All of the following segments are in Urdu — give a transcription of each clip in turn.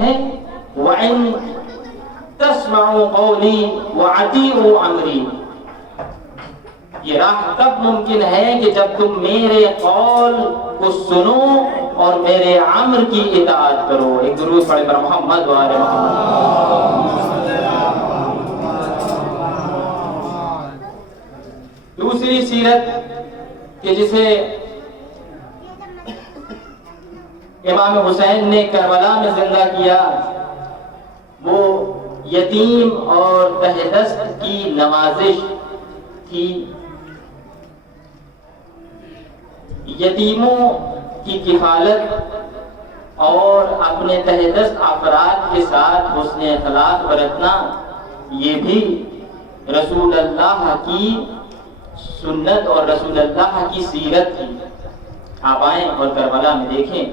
ہے وَإِن تَسْمَعُوا قَوْلِي وَأَطِيعُوا أَمْرِي، یہ راہ تب ممکن ہے کہ جب تم میرے قول کو سنو اور میرے امر کی اطاعت کرو۔ ایک درود پڑھے پر محمد وآل محمد۔ دوسری سیرت کہ جسے امام حسین نے کربلا میں زندہ کیا، وہ یتیم اور تہ دست کی نوازش تھی۔ یتیموں کی کفالت اور اپنے تہ دست افراد کے ساتھ حسن اخلاق برتنا، یہ بھی رسول اللہ کی سنت اور رسول اللہ کی سیرت تھی۔ آپ آئیں اور کربلا میں دیکھیں،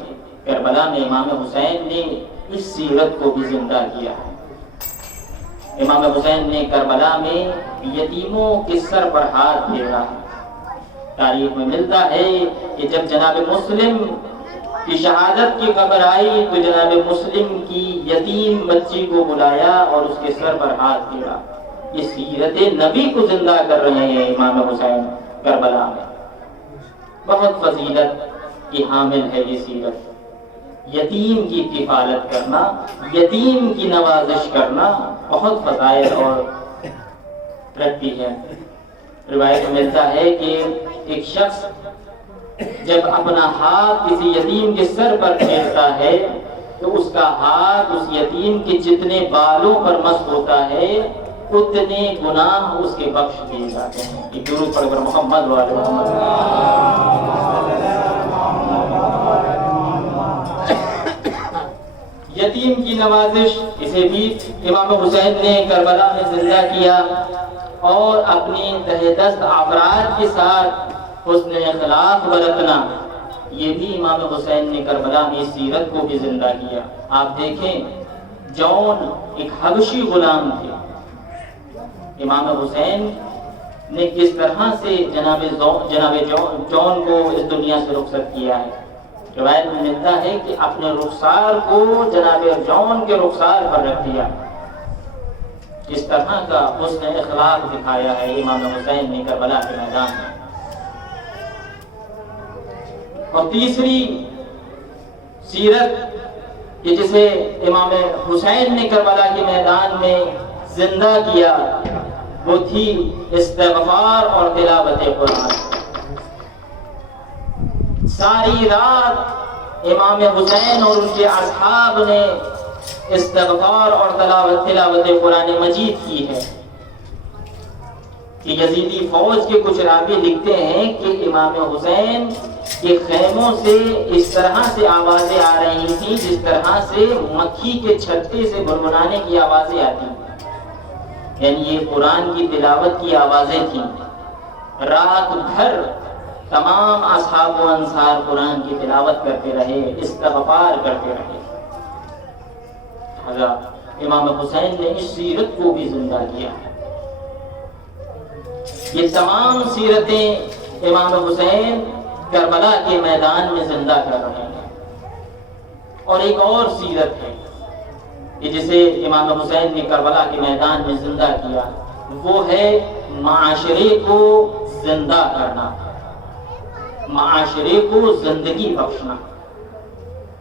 کربلا میں امام حسین نے اس سیرت کو بھی زندہ کیا ہے۔ امام حسین نے کربلا میں یتیموں کے سر پر ہاتھ پھیرا ہے۔ تاریخ میں ملتا ہے کہ جب جناب مسلم کی شہادت کی خبر آئی تو جناب مسلم کی یتیم بچی کو بلایا اور اس کے سر پر ہاتھ پھیرا۔ یہ سیرت نبی کو زندہ کر رہے ہیں امام حسین کربلا میں۔ بہت فضیلت کی حامل ہے یہ سیرت۔ یتیم کی کفالت کرنا، یتیم کی نوازش کرنا بہت فضائل اور رکھتی ہے۔ روایت میں ملتا ہے کہ ایک شخص جب اپنا ہاتھ کسی یتیم کے سر پر پھیرتا ہے تو اس کا ہاتھ اس یتیم کے جتنے بالوں پر مس ہوتا ہے اتنے گناہ اس کے بخش دیے جاتے ہیں۔ ایک درود پڑھ کر محمد وآل محمد۔ یتیم کی نوازش، اسے بھی امام حسین نے کربلا میں زندہ کیا اور اپنی تہ دست افراد کے ساتھ حسن اخلاق برتنا، یہ بھی امام حسین نے کربلا میں اس سیرت کو بھی زندہ کیا۔ آپ دیکھیں جون ایک حبشی غلام تھے، امام حسین نے کس طرح سے جناب جون کو اس دنیا سے رخصت کیا ہے۔ روایت میں ملتا ہے کہ اپنے رخسار کو جناب جون کے رخسار پر رکھ دیا۔ اس طرح کا حسن اخلاق دکھایا ہے امام حسین نے کربلا کے میدان میں۔ اور تیسری سیرت کہ جسے امام حسین نے کربلا کے میدان میں زندہ کیا، وہ تھی استغفار اور تلاوت قرآن۔ ساری رات امام حسین اور ان کے اصحاب نے استغفار اور تلاوت قرآن مجید کی ہے۔ کہ یزیدی فوج کے کچھ راوی لکھتے ہیں کہ امام حسین کے خیموں سے اس طرح سے آوازیں آ رہی تھیں جس طرح سے مکھی کے چھتے سے بھنبھنانے کی آوازیں آتی، یعنی یہ قرآن کی تلاوت کی آوازیں تھیں۔ رات بھر تمام اصحاب و انصار قرآن کی تلاوت کرتے رہے، استغفار کرتے رہے۔ حضرت امام حسین نے اس سیرت کو بھی زندہ کیا ہے۔ یہ تمام سیرتیں امام حسین کربلا کے میدان میں زندہ کر رہے ہیں۔ اور ایک اور سیرت ہے کہ جسے امام حسین نے کربلا کے میدان میں زندہ کیا، وہ ہے معاشرے کو زندہ کرنا، معاشرے کو زندگی بخشنا۔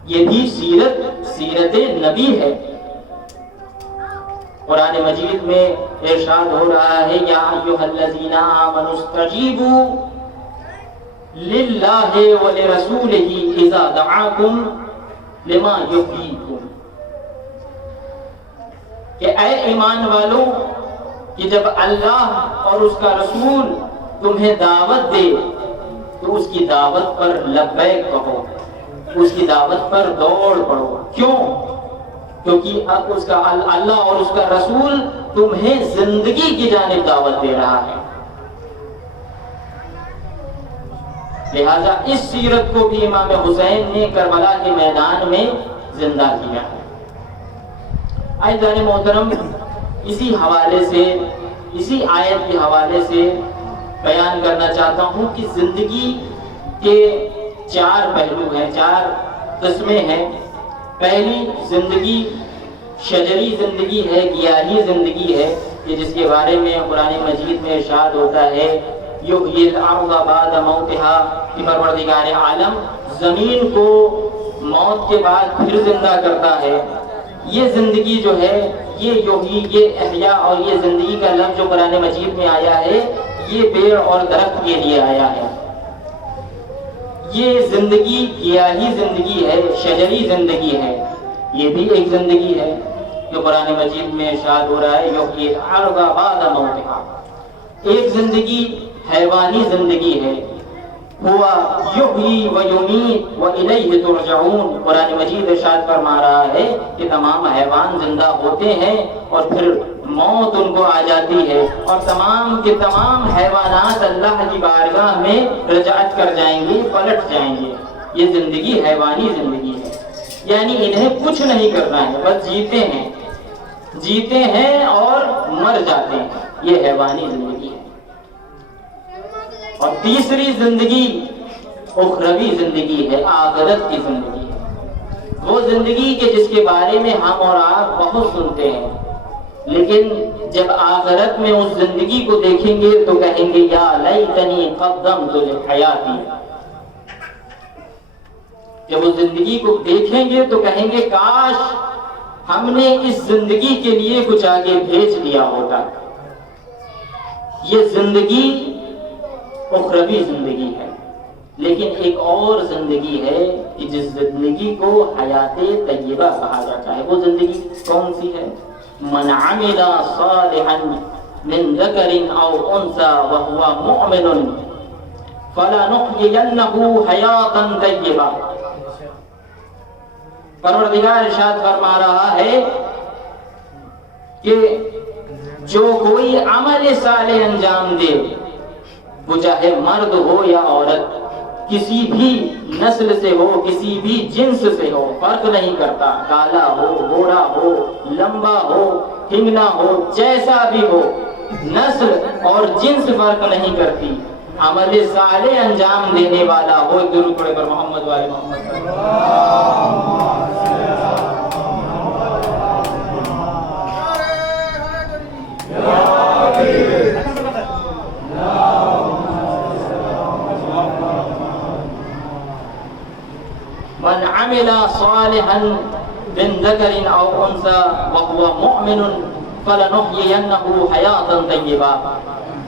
یہ بھی سیرت نبی ہے۔ قرآن مجید میں ارشاد ہو رہا ہے یا ایھا الذین آمنوا استجیبوا للہ ولرسولہ اذا دعاکم لما یحییکم، کہ اے ایمان والو کہ جب اللہ اور اس کا رسول تمہیں دعوت دے تو اس کی دعوت پر لبیک کہو، اس کی دعوت پر دوڑ پڑو۔ کیوں؟ کیونکہ اب اس کا اللہ اور اس کا رسول تمہیں زندگی کی جانب دعوت دے رہا ہے۔ لہذا اس سیرت کو بھی امام حسین نے کربلا کے میدان میں زندہ کیا ہے۔ عزیزان محترم، اسی حوالے سے، اسی آیت کے حوالے سے بیان کرنا چاہتا ہوں کہ زندگی کے چار پہلو ہیں، چار قسمیں ہیں۔ پہلی زندگی شجری زندگی ہے، گیاہی زندگی ہے، کہ جس کے بارے میں قرآن مجید میں ارشاد ہوتا ہے یحیی الارض بعد موتها، کہ پروردگار عالم زمین کو موت کے بعد پھر زندہ کرتا ہے۔ یہ زندگی جو ہے، یہ احیاء اور یہ زندگی کا لفظ جو قرآن مجید میں آیا ہے، یہ پیڑ اور درخت کے لیے آیا ہے۔ یہ زندگی گیاہی زندگی ہے، شجری زندگی ہے، یہ بھی ایک زندگی ہے جو قرآن مجید میں ارشاد ہو رہا ہے یحیی الارض بعد موتها۔ ایک زندگی حیوانی زندگی ہے، ہوا یحیی و یمیت و الیہ ترجعون۔ قرآن مجید ارشاد فرما رہا ہے کہ تمام حیوان زندہ ہوتے ہیں اور پھر موت ان کو آ جاتی ہے، اور تمام کے تمام حیوانات اللہ کی بارگاہ میں رجعت کر جائیں گے، پلٹ جائیں گے۔ یہ زندگی حیوانی زندگی ہے، یعنی انہیں کچھ نہیں کرنا ہے، بس جیتے ہیں اور مر جاتے ہیں۔ یہ حیوانی زندگی ہے۔ اور تیسری زندگی اخروی زندگی ہے، آخرت کی زندگی ہے۔ وہ زندگی کے جس کے بارے میں ہم اور آپ بہت سنتے ہیں، لیکن جب آخرت میں اس زندگی کو دیکھیں گے تو کہیں گے یا لیتنی قدمت لحیاتی۔ جب اس زندگی کو دیکھیں گے تو کہیں گے کاش ہم نے اس زندگی کے لیے کچھ آگے بھیج دیا ہوتا۔ یہ زندگی اخروی زندگی ہے، لیکن ایک اور زندگی ہے کہ جس زندگی کو حیات طیبہ کہا جاتا ہے۔ وہ زندگی کون سی ہے؟ من عمل صالحا من ذکر او انثى وهو مؤمن فلنحيينه حیاتا طیبہ۔ پروردگار ارشاد فرما رہا ہے کہ جو کوئی عمل صالح انجام دے، وہ چاہے مرد ہو یا عورت، کسی بھی نسل سے ہو، کسی بھی جنس سے ہو، فرق نہیں کرتا، کالا ہو، گورا ہو، لمبا ہو، ہنگنا ہو، جیسا بھی ہو، نسل اور جنس فرق نہیں کرتی، عمل صالح انجام دینے والا ہو۔ ایک درود پڑھے پر محمد والے محمد۔ من عمل صالحا من ذکر او انثى وهو مؤمن فلنحيينه حیاتا طیبہ۔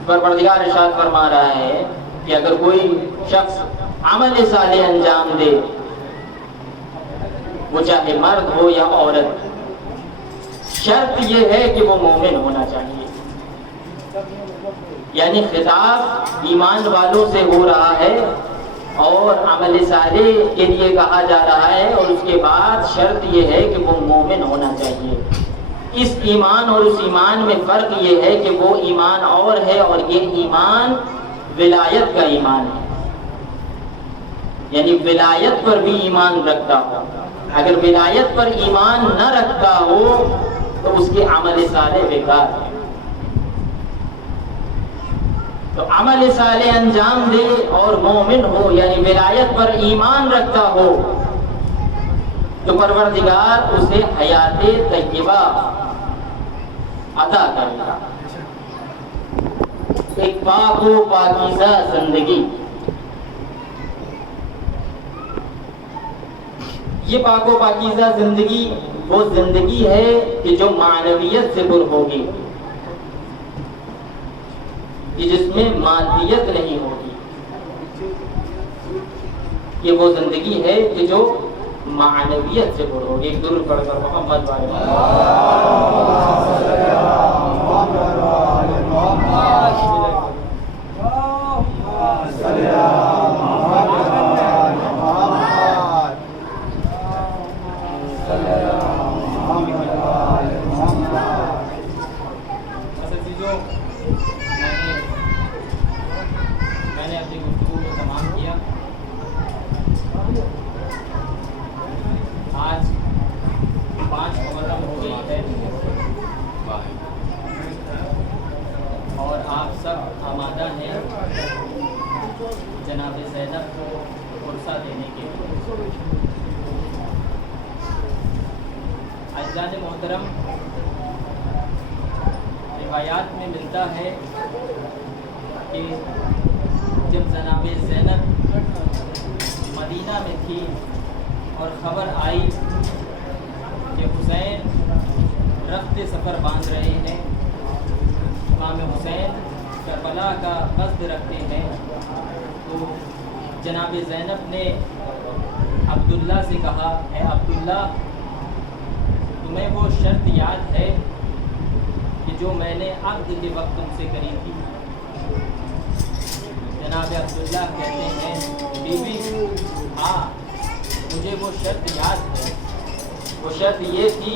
پروردگار ارشاد فرما رہا ہے کہ اگر کوئی شخص عمل صالح انجام دے، وہ چاہے مرد ہو یا عورت، شرط یہ ہے کہ وہ مومن ہونا چاہیے۔ یعنی خطاب ایمان والوں سے ہو رہا ہے اور عمل صالح کے لیے کہا جا رہا ہے، اور اس کے بعد شرط یہ ہے کہ وہ مومن ہونا چاہیے۔ اس ایمان اور اس ایمان میں فرق یہ ہے کہ وہ ایمان اور ہے، اور یہ ایمان ولایت کا ایمان ہے، یعنی ولایت پر بھی ایمان رکھتا ہو۔ اگر ولایت پر ایمان نہ رکھتا ہو تو اس کے عمل صالح بیکار ہے۔ تو عمل صالح انجام دے اور مومن ہو، یعنی ولایت پر ایمان رکھتا ہو، تو پروردگار اسے حیات طیبہ عطا کرے گا، ایک پاک و پاکیزہ زندگی۔ یہ پاک و پاکیزہ زندگی وہ زندگی ہے کہ جو معنویت سے پر ہوگی، کہ جس میں مادیت نہیں ہوگی۔ یہ وہ زندگی ہے کہ جو معنویت سے پر ہوگی۔ ایک درود پڑھ کر محمد والے عزیزان محترم، روایات میں ملتا ہے کہ جب جناب زینب مدینہ میں تھی اور خبر آئی کہ حسین رخت سفر باندھ رہے ہیں، امام حسین کربلا کا قصد رکھتے ہیں، تو جناب زینب نے عبداللہ سے کہا، اے عبداللہ، تمہیں وہ شرط یاد ہے کہ جو میں نے عقد کے وقت تم سے کری تھی؟ جناب عبداللہ کہتے ہیں، بیوی ہاں مجھے وہ شرط یاد ہے۔ وہ شرط یہ تھی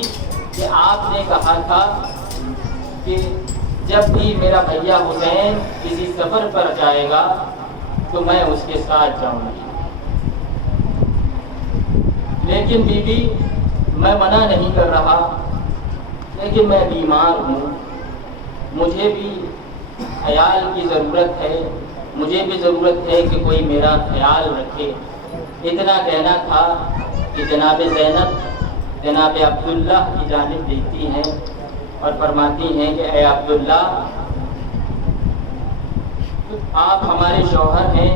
کہ آپ نے کہا تھا کہ جب بھی میرا بھیا حسین کسی سفر پر جائے گا تو میں اس کے ساتھ جاؤں گی۔ لیکن بی بی میں منع نہیں کر رہا، لیکن میں بیمار ہوں، مجھے بھی خیال کی ضرورت ہے، مجھے بھی ضرورت ہے کہ کوئی میرا خیال رکھے۔ اتنا کہنا تھا کہ جناب زینب جناب عبداللہ کی جانب دیکھتی ہیں اور فرماتی ہیں کہ اے عبداللہ، آپ ہمارے شوہر ہیں،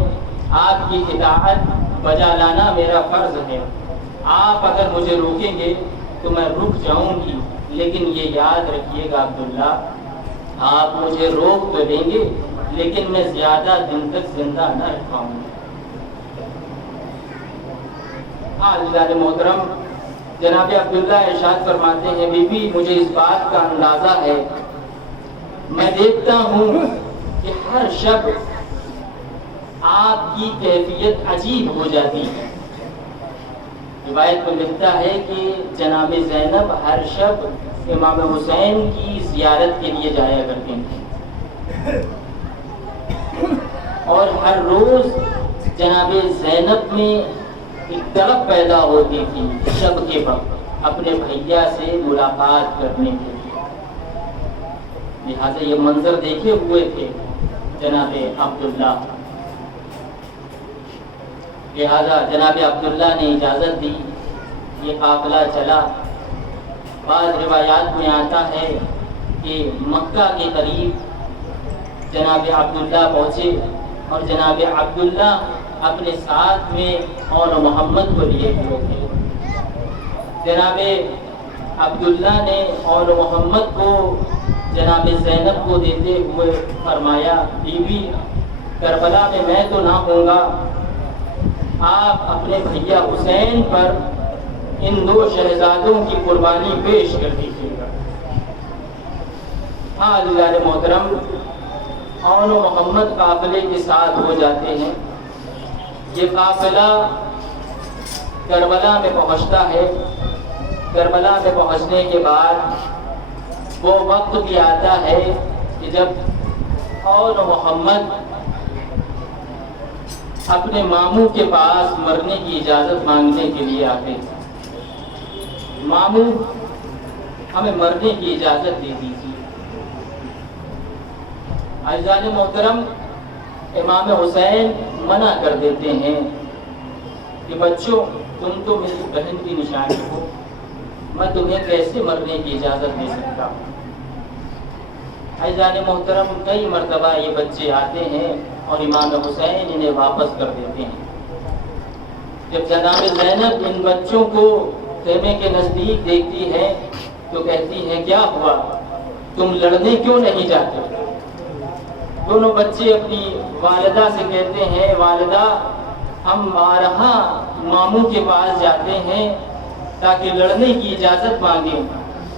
آپ کی اطاعت بجا لانا میرا فرض ہے۔ آپ اگر مجھے روکیں گے تو میں رک جاؤں گی، لیکن یہ یاد رکھیے گا عبداللہ، آپ مجھے روک تو دیں گے لیکن میں زیادہ دن تک زندہ نہ رہ پاؤں گی۔ عزیزان محترم، جناب عبداللہ ارشاد فرماتے ہیں، بی بی مجھے اس بات کا اندازہ ہے، میں دیکھتا ہوں کہ ہر شب آپ کی کیفیت عجیب ہو جاتی ہے۔ روایت میں ملتا ہے کہ جناب زینب ہر شب امام حسین کی زیارت کے لیے جایا کرتے ہیں، اور ہر روز جناب زینب میں ایک طلب پیدا ہوتی تھی شب کے وقت اپنے بھیا سے ملاقات کرنے کے لیے۔ لہٰذا یہ منظر دیکھے ہوئے تھے جناب عبداللہ، لہٰذا جناب عبداللہ نے اجازت دی، یہ قافلہ چلا۔ بعض روایات میں آتا ہے کہ مکہ کے قریب جناب عبداللہ پہنچے اور جناب عبداللہ اپنے ساتھ میں اور محمد کو لیے ہوئے تھے۔ جناب عبداللہ نے اور محمد کو جناب زینب کو دیتے ہوئے فرمایا، بیوی کربلا میں تو نہ ہوں گا، آپ اپنے بھیا حسین پر ان دو شہزادوں کی قربانی پیش کر دیجیے گا۔ عزیزان محترم، اور محمد قافلے کے ساتھ ہو جاتے ہیں۔ یہ قافلہ کربلا میں پہنچتا ہے۔ کربلا میں پہنچنے کے بعد وہ وقت بھی آتا ہے کہ جب اور محمد اپنے ماموں کے پاس مرنے کی اجازت مانگنے کے لیے آتے ہیں۔ ماموں ہمیں مرنے کی اجازت دے دیجیے۔ عزیزان محترم، امام حسین منع کر دیتے ہیں کہ بچوں، تم تو میری بہن کی نشانی ہو، میں تمہیں کیسے مرنے کی اجازت دے سکتا ہوں۔ عزیزان محترم، کئی مرتبہ یہ بچے آتے ہیں اور امام حسین انہیں واپس کر دیتے ہیں۔ جب جناب زینب ان بچوں کو خیمے کے نزدیک دیکھتی ہے تو کہتی ہے، کیا ہوا، تم لڑنے کیوں نہیں جاتے؟ دونوں بچے اپنی والدہ سے کہتے ہیں، والدہ ہم بارہا ماموں کے پاس جاتے ہیں تاکہ لڑنے کی اجازت مانگیں،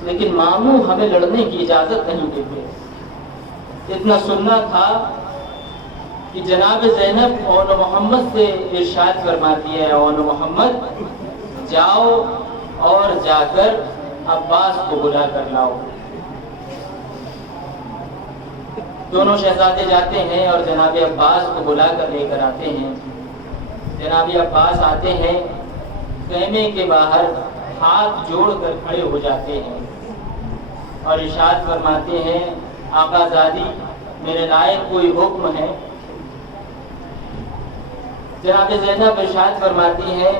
لیکن ماموں ہمیں لڑنے کی اجازت نہیں دیتے۔ اتنا سننا تھا کہ جناب زینب اور محمد سے ارشاد فرماتی ہے، اور محمد جاؤ اور جا کر عباس کو بلا کر لاؤ۔ دونوں شہزادے جاتے ہیں اور جناب عباس کو بلا کر لے کر آتے ہیں۔ جناب عباس آتے ہیں، خیمے کے باہر ہاتھ جوڑ کر کھڑے ہو جاتے ہیں اور ارشاد فرماتے ہیں، آقا زادی میرے لائق کوئی حکم ہے؟ جناب زینب ارشاد فرماتی ہیں،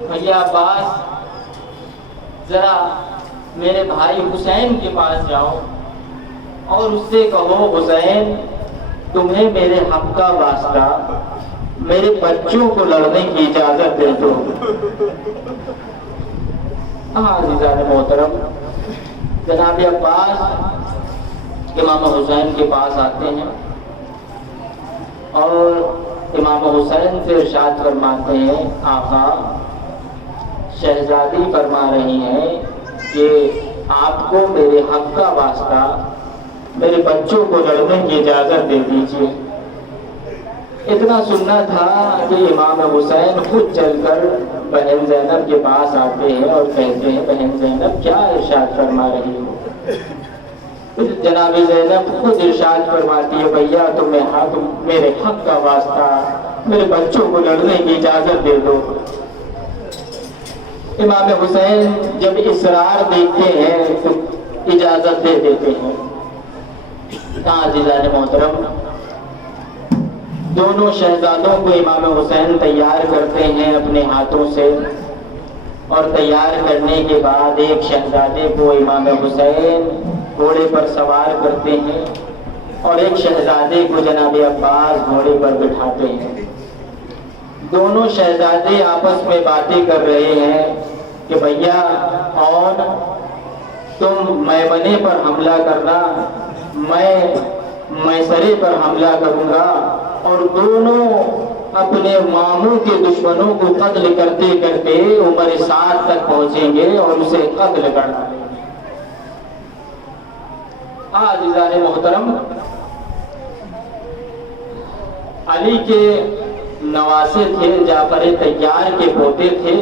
بھیا عباس ذرا میرے بھائی حسین کے پاس جاؤ اور اس سے کہو حسین تمہیں میرے حق کا واسطہ میرے بچوں کو لڑنے کی اجازت دے دو۔ عزیزان محترم، جناب عباس امام حسین کے پاس آتے ہیں اور امام حسین سے ارشاد فرماتے ہیں آقا شہزادی فرما رہی ہیں کہ آپ کو میرے حق کا واسطہ میرے بچوں کو لڑنے کی اجازت دے دیجیے۔ اتنا سننا تھا کہ امام حسین خود چل کر بہن زینب کے پاس آتے ہیں اور کہتے ہیں بہن زینب کیا ارشاد فرما رہی ہو؟ جناب زینب خود ارشاد فرماتی ہے بھیا تمہیں میرے حق کا واسطہ میرے بچوں کو لڑنے کی اجازت دے دو۔ امام حسین جب اصرار دیتے ہیں تو اجازت دے دیتے ہیں۔ عزیزان محترم، دونوں شہزادوں کو امام حسین تیار کرتے ہیں اپنے ہاتھوں سے، اور تیار کرنے کے بعد ایک شہزادے کو امام حسین گھوڑے پر سوار کرتے ہیں اور ایک شہزادے کو جناب عباس گھوڑے پر بٹھاتے ہیں۔ دونوں شہزادے آپس میں باتیں کر رہے ہیں کہ بھیا اور تم میمنے پر حملہ کرنا، میں میسرے پر حملہ کروں گا، اور دونوں اپنے ماموں کے دشمنوں کو قتل کرتے کرتے عمر 7 تک پہنچیں گے اور اسے قتل کر ڈالیں گے۔ عزیزان محترم، علی کے نواسے تھے، جعفر طیار کے پوتے تھے،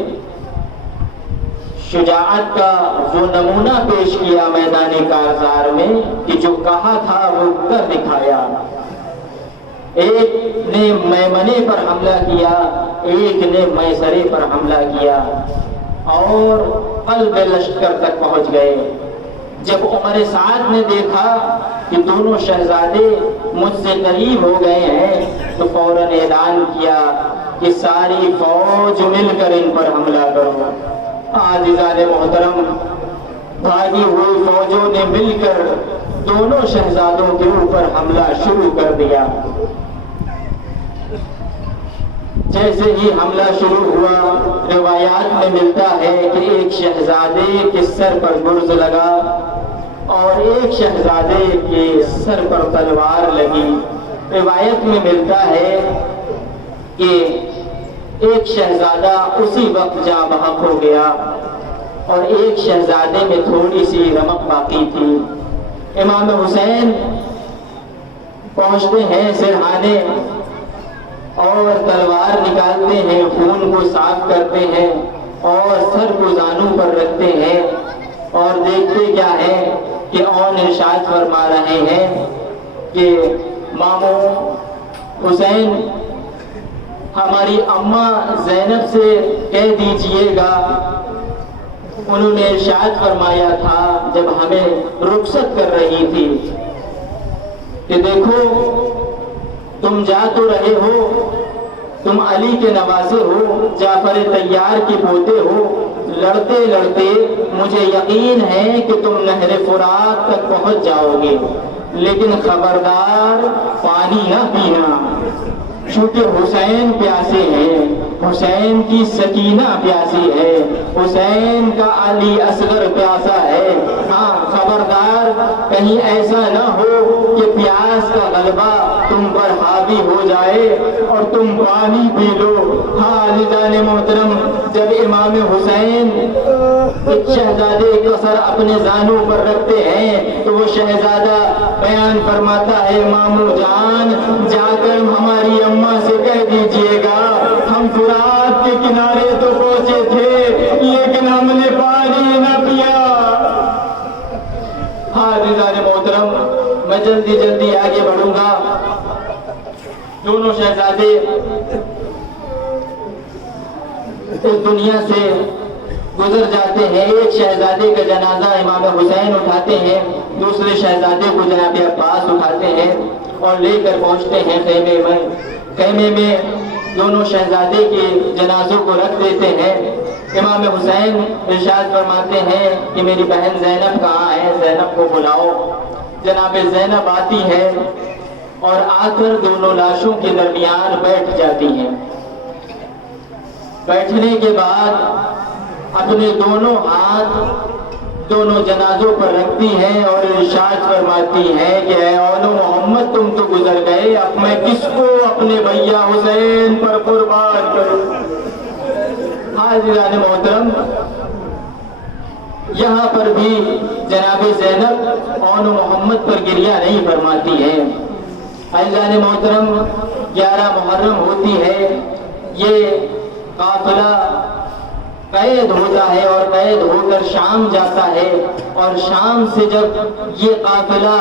شجاعت کا وہ نمونہ پیش کیا میدان کارزار میں کہ جو کہا تھا وہ کر دکھایا۔ ایک نے میمنے پر حملہ کیا، ایک نے میسرے پر حملہ کیا اور قلب لشکر تک پہنچ گئے۔ جب عمر 7 نے دیکھا کہ دونوں شہزادے مجھ سے قریب ہو گئے ہیں تو فوراً اعلان کیا کہ ساری فوج مل کر ان پر حملہ کرو۔ عزیزان محترم، بھاگی ہوئی فوجوں نے مل کر دونوں شہزادوں کے اوپر حملہ شروع کر دیا۔ جیسے ہی حملہ شروع ہوا، روایات میں ملتا ہے کہ ایک شہزادے کے سر پر گرز لگا اور ایک شہزادے کے سر پر تلوار لگی۔ روایت میں ملتا ہے کہ ایک شہزادہ اسی وقت جاں بحق ہو گیا اور ایک شہزادے میں تھوڑی سی رمق باقی تھی۔ امام حسین پہنچتے ہیں سرہانے اور تلوار نکالتے ہیں، خون کو صاف کرتے ہیں اور سر کو زانوں پر رکھتے ہیں اور دیکھتے کیا ہے کہ اون ارشاد فرما رہے ہیں کہ ماموں حسین ہماری اماں زینب سے کہہ دیجئے گا، انہوں نے ارشاد فرمایا تھا جب ہمیں رخصت کر رہی تھی کہ دیکھو تم جا تو رہے ہو، تم علی کے نواسے ہو، جعفر طیار کے پوتے ہو، لڑتے لڑتے مجھے یقین ہے کہ تم نہر فرات تک پہنچ جاؤ گے، لیکن خبردار پانی نہ پینا، چونکہ حسین پیاسے ہیں، حسین کی سکینہ پیاسی ہے، حسین کا علی اصغر پیاسا ہے۔ ہاں خبردار کہیں ایسا نہ ہو کہ پیاس کا غلبہ تم پر حاوی ہو جائے اور تم پانی پی لو۔ ہاں عزیزان محترم، جب امام حسین ایک شہزادے کا سر اپنے زانوں پر رکھتے ہیں تو وہ شہزادہ بیان فرماتا ہے مامو جان جا کر ہماری اماں سے کہہ دیجئے گا ہم فرات کے کنارے تو پہنچے تھے لیکن ہم نے پانی نہ پیا۔ ہاں عزیزان محترم، میں جلدی جلدی آگے بڑھوں گا۔ دونوں شہزادے اس دنیا سے گزر جاتے ہیں۔ ایک شہزادے کا جنازہ امام حسین اٹھاتے ہیں، دوسرے شہزادے کو جناب عباس اٹھاتے ہیں اور لے کر پہنچتے ہیں خیمے میں۔ خیمے میں دونوں شہزادے کے جنازوں کو رکھ دیتے ہیں۔ امام حسین ارشاد فرماتے ہیں کہ میری بہن زینب کہاں ہے، زینب کو بلاؤ۔ جناب زینب آتی ہے اور آ کر دونوں لاشوں کے درمیان بیٹھ جاتی ہیں۔ بیٹھنے کے بعد اپنے دونوں ہاتھ دونوں جنازوں پر رکھتی ہیں اور ارشاد فرماتی ہیں کہ اے اولو محمد تم تو گزر گئے، اب میں کس کو اپنے بھیا حسین پر قربان کروں۔ حاضران محترم، یہاں پر بھی جناب زینب اولو محمد پر گریہ نہیں فرماتی ہے۔ حاضران محترم، 11 محرم ہوتی ہے، یہ قافلہ قید ہوتا ہے اور قید ہو کر شام جاتا ہے، اور شام سے جب یہ قافلہ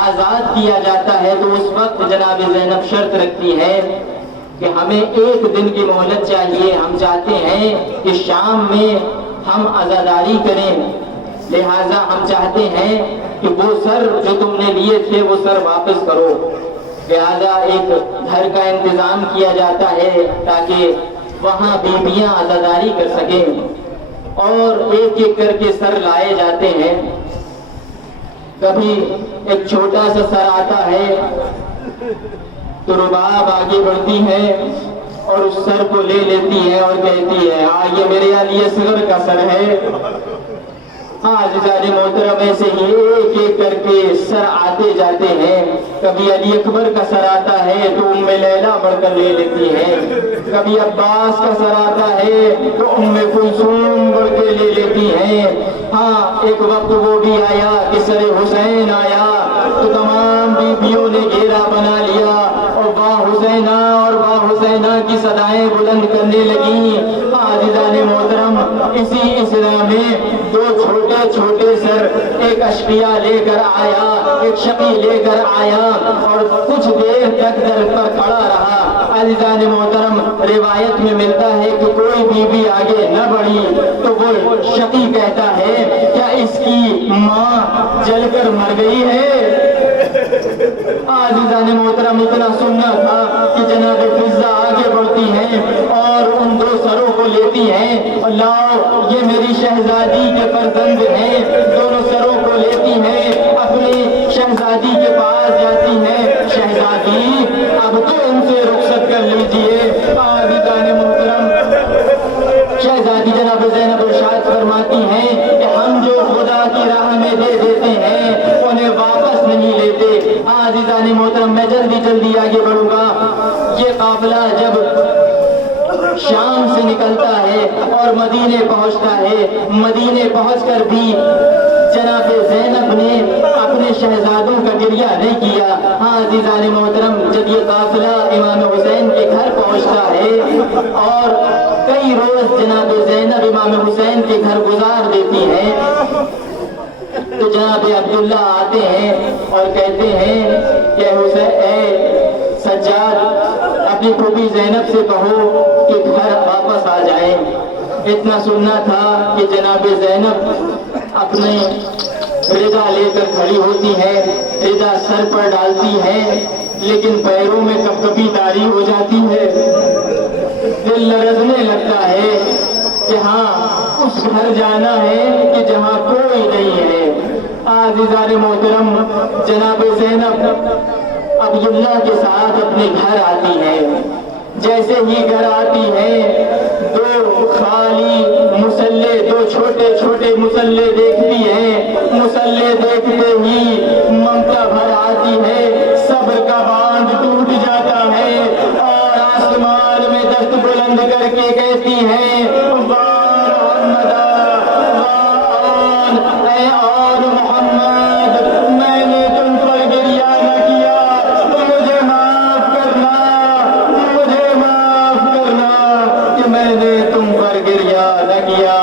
آزاد کیا جاتا ہے تو اس وقت جناب زینب شرط رکھتی ہے کہ ہمیں 1 دن کی مہلت چاہیے، ہم چاہتے ہیں کہ شام میں ہم عزاداری کریں، لہٰذا ہم چاہتے ہیں کہ وہ سر جو تم نے لیے تھے وہ سر واپس کرو۔ لہٰذا ایک گھر کا انتظام کیا جاتا ہے تاکہ وہاں بیویاں عزاداری کر سکیں، اور ایک ایک کر کے سر لائے جاتے ہیں۔ کبھی ایک چھوٹا سا سر آتا ہے تو رباب آگے بڑھتی ہے اور اس سر کو لے لیتی ہے اور کہتی ہے ہاں یہ میرے علی اصغر کا سر ہے۔ عزیزان محترم، ایسے ہی ایک ایک کر کے سر آتے جاتے ہیں۔ کبھی علی اکبر کا سر آتا ہے تو ام لیلا بڑھ کر لے لیتی ہے، کبھی عباس کا سر آتا ہے تو ام کلثوم بڑھ کے لے لیتی ہیں۔ ہاں، ایک وقت وہ بھی آیا کہ سر حسین آیا تو تمام بیویوں نے گھیرا بنا لیا اور واہ حسینہ اور واہ حسینہ کی صدائیں بلند کرنے لگیں۔ عزیزان محترم، اسی اسرا میں 2 چھوٹے چھوٹے سر، ایک اشقیہ لے کر آیا، ایک شقی لے کر آیا اور کچھ دیر تک در پر کھڑا رہا۔ عزیزان محترم، روایت میں ملتا ہے کہ کوئی بیوی آگے نہ بڑھی تو وہ شقی کہتا ہے کیا اس کی ماں جل کر مر گئی ہے؟ عزیزان محترم، اتنا سننا تھا کہ جناب فضہ آگے بڑھتی ہیں اور ان 2 سروں کو لیتی ہیں اور لاؤ یہ میری شہزادی کے فرزند ہیں، دونوں سروں کو لیتی ہیں، اپنی شہزادی کے پاس جاتی ہیں۔ شہزادی اب تو ان سے رخصت کر لیجئے۔ عزیزان محترم، شہزادی جناب زینب ارشاد فرماتی ہیں کہ ہم جو خدا کی راہ میں دے دیتے ہیں انہیں واپس نہیں لیتے۔ عزیزان محترم، میں جلدی آگے بڑھوں گا۔ یہ قافلہ جب شام سے نکلتا ہے اور مدینے پہنچتا ہے، مدینے پہنچ کر بھی جناب زینب نے اپنے شہزادوں کا گریہ نہیں کیا۔ عزیزان محترم، جب یہ قافلہ امام حسین کے گھر پہنچتا ہے اور کئی روز جناب زینب امام حسین کے گھر گزار دیتی ہیں تو جناب عبداللہ آتے ہیں اور کہتے ہیں کہ حسین اے سجاد، اپنی پھوپھی زینب سے کہو کہ گھر واپس آ جائیں۔ اتنا سننا تھا کہ جناب زینب اپنے ردا لے کر کھڑی ہوتی ہے، ردا سر پر ڈالتی ہے، لیکن پیروں میں کپکپی طاری ہو جاتی ہے، دل لرزنے لگتا ہے کہ ہاں اس گھر جانا ہے کہ جہاں کوئی نہیں ہے۔ عزیزان محترم، جناب زینب عبداللہ کے ساتھ اپنے گھر آتی ہے۔ جیسے ہی گھر آتی ہے 2 خالی مسلے، 2 چھوٹے چھوٹے مسلے دیکھتی ہے۔ مسلے دیکھتے ہی ممتا بھر آتی ہے، صبر کا باندھ ٹوٹ جاتا ہے اور آسمان میں دست بلند کر کے کہتی ہے اے اور محمد، میں نے تم پر گریہ نہ کیا، مجھے معاف کرنا کہ میں نے تم پر گریہ نہ کیا۔